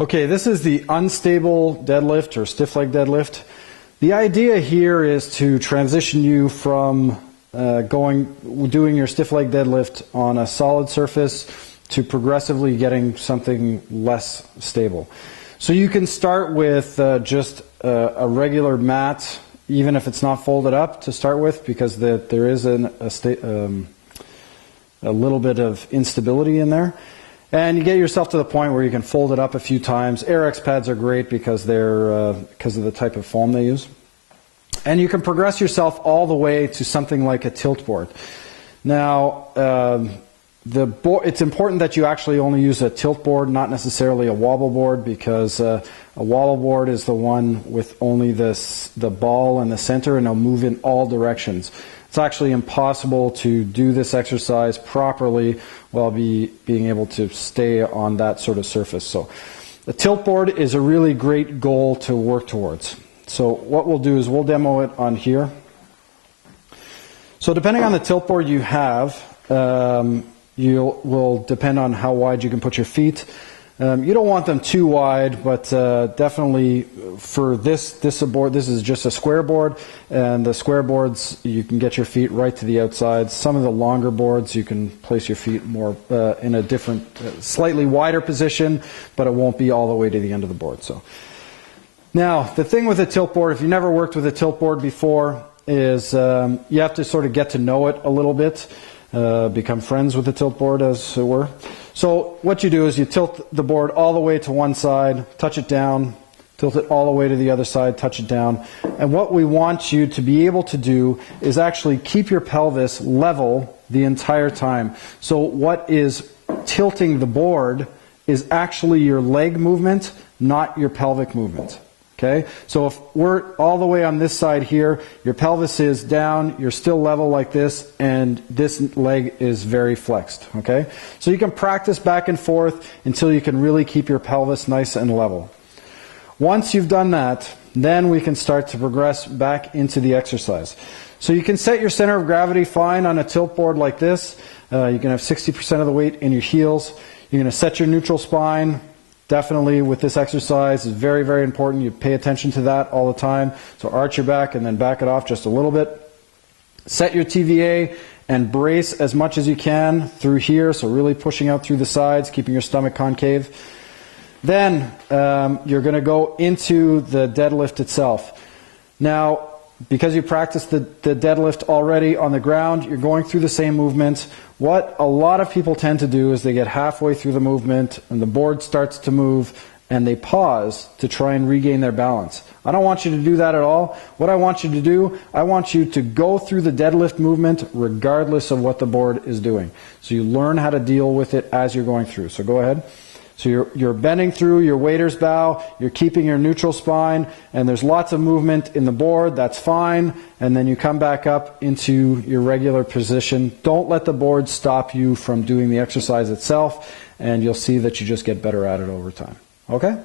Okay, this is the unstable deadlift or stiff leg deadlift. The idea here is to transition you from doing your stiff leg deadlift on a solid surface to progressively getting something less stable. So you can start with just a regular mat, even if it's not folded up to start with, because there is a little bit of instability in there. And you get yourself to the point where you can fold it up a few times. Airex pads are great because because of the type of foam they use. And you can progress yourself all the way to something like a tilt board. Now, it's important that you actually only use a tilt board, not necessarily a wobble board, because a wobble board is the one with only the ball in the center, and it'll move in all directions. It's actually impossible to do this exercise properly while being able to stay on that sort of surface. So the tilt board is a really great goal to work towards. So what we'll do is we'll demo it on here. So depending on the tilt board you have, will depend on how wide you can put your feet. You don't want them too wide, but definitely for this board, this is just a square board, and the square boards, you can get your feet right to the outside. Some of the longer boards, you can place your feet more in a different, slightly wider position, but it won't be all the way to the end of the board. So now, the thing with a tilt board, if you've never worked with a tilt board before, is you have to sort of get to know it a little bit. Become friends with the tilt board, as it were. So what you do is you tilt the board all the way to one side, touch it down, tilt it all the way to the other side, touch it down. And what we want you to be able to do is actually keep your pelvis level the entire time. So what is tilting the board is actually your leg movement, not your pelvic movement. Okay, so if we're all the way on this side here, your pelvis is down, you're still level like this, and this leg is very flexed. Okay, so you can practice back and forth until you can really keep your pelvis nice and level. Once you've done that, then we can start to progress back into the exercise. So you can set your center of gravity fine on a tilt board like this. You can have 60% of the weight in your heels. You're going to set your neutral spine. Definitely with this exercise is very, very important. You pay attention to that all the time. So arch your back and then back it off just a little bit. Set your TVA and brace as much as you can through here. So really pushing out through the sides, keeping your stomach concave. Then you're going to go into the deadlift itself. Now, because you practiced the deadlift already on the ground, you're going through the same movement. What a lot of people tend to do is they get halfway through the movement and the board starts to move and they pause to try and regain their balance. I don't want you to do that at all. What I want you to do, I want you to go through the deadlift movement regardless of what the board is doing. So you learn how to deal with it as you're going through. So go ahead. So you're bending through your waiter's bow, you're keeping your neutral spine, and there's lots of movement in the board, that's fine, and then you come back up into your regular position. Don't let the board stop you from doing the exercise itself, and you'll see that you just get better at it over time. Okay?